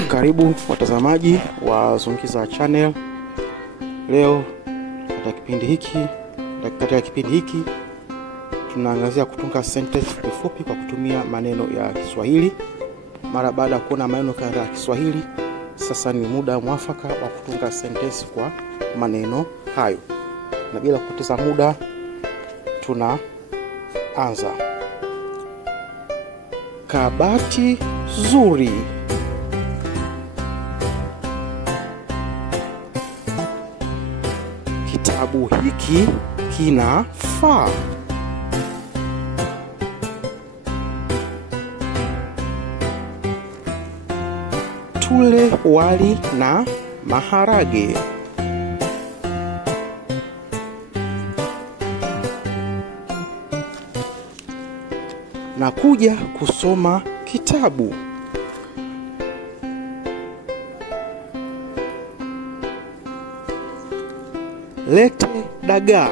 Karibu watazamaji wa Zungiza Channel. Leo katika kipindi hiki tunaangazia kutunga sentence fupi kwa kutumia maneno ya Kiswahili. Mara baada ya kuona maneno ya Kiswahili, sasa ni muda mwafaka wa kutunga sentence kwa maneno hayo. Na bila kupoteza muda tunaanza. Kabati zuri. Kitabu hiki kinafaa. Tule wali na maharage. Nakuja kusoma kitabu. Lete dagaa.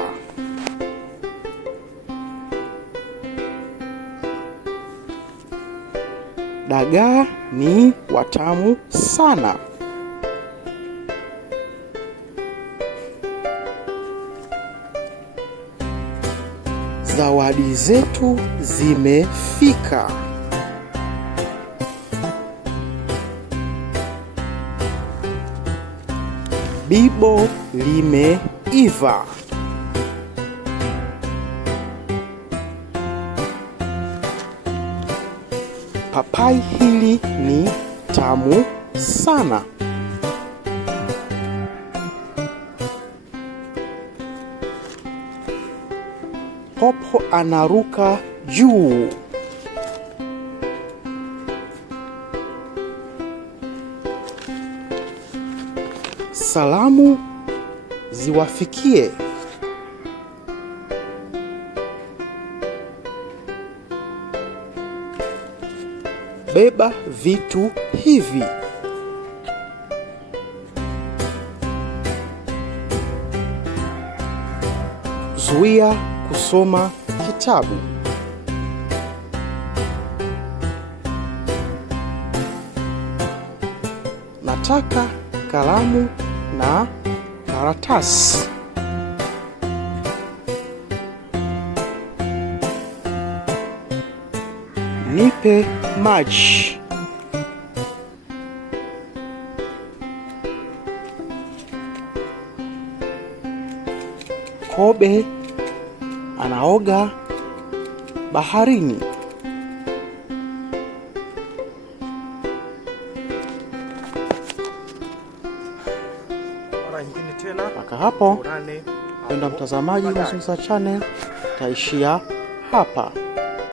Dagaa ni watamu sana. Zawadi zetu zimefika. Bibo limeiva. Papai hili ni tamu sana. Popo anaruka juu. Salamu ziwafikie. Beba vitu hivi. Zuia kusoma kitabu. Nataka kalamu na karatasi. Nipe maji. Kobe anaoga baharini. Mpaka hapo, mpendwa mtazamaji wa Zungiza Channel, taishia hapa.